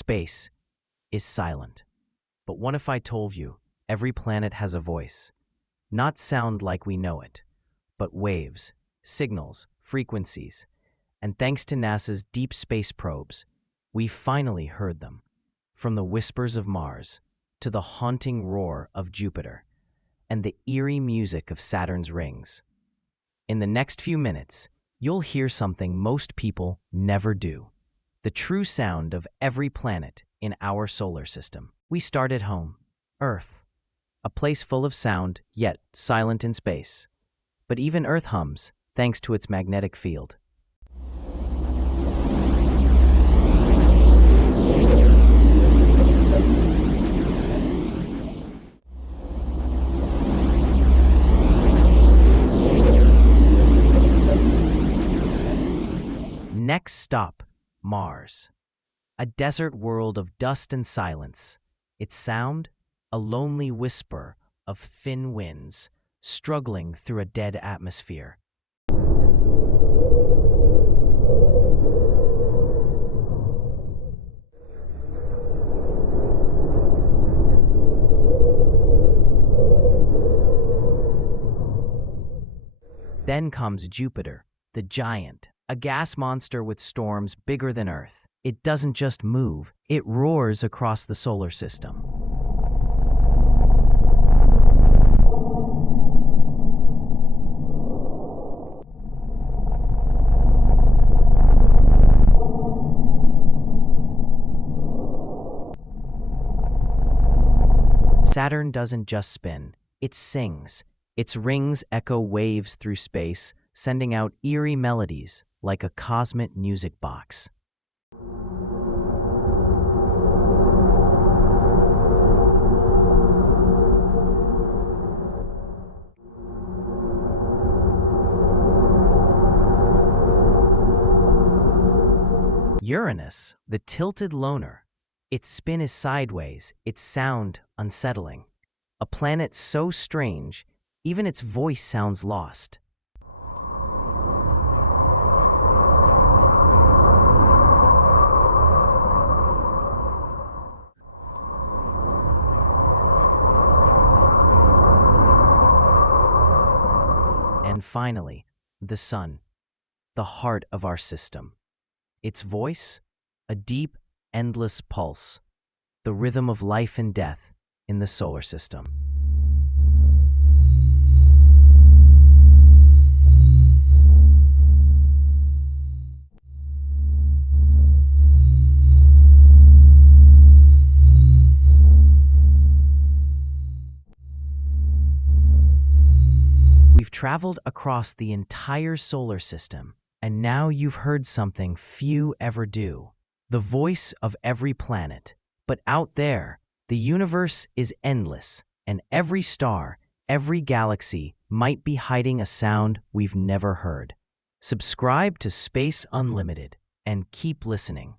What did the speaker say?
Space is silent. But what if I told you every planet has a voice? Not sound like we know it, but waves, signals, frequencies. And thanks to NASA's deep space probes, we finally heard them. From the whispers of Mars to the haunting roar of Jupiter and the eerie music of Saturn's rings. In the next few minutes, you'll hear something most people never do. The true sound of every planet in our solar system. We start at home, Earth, a place full of sound, yet silent in space. But even Earth hums, thanks to its magnetic field. Next stop, Mars. A desert world of dust and silence. Its sound, a lonely whisper of thin winds struggling through a dead atmosphere. Then comes Jupiter, the giant, a gas monster with storms bigger than Earth. It doesn't just move, it roars across the solar system. Saturn doesn't just spin, it sings. Its rings echo waves through space, sending out eerie melodies like a cosmic music box. Uranus, the tilted loner. Its spin is sideways, its sound unsettling. A planet so strange, even its voice sounds lost. And finally, the Sun, the heart of our system. Its voice, a deep, endless pulse, the rhythm of life and death in the solar system. We've traveled across the entire solar system, and now you've heard something few ever do. The voice of every planet. But out there, the universe is endless, and every star, every galaxy might be hiding a sound we've never heard. Subscribe to Space Unlimited and keep listening.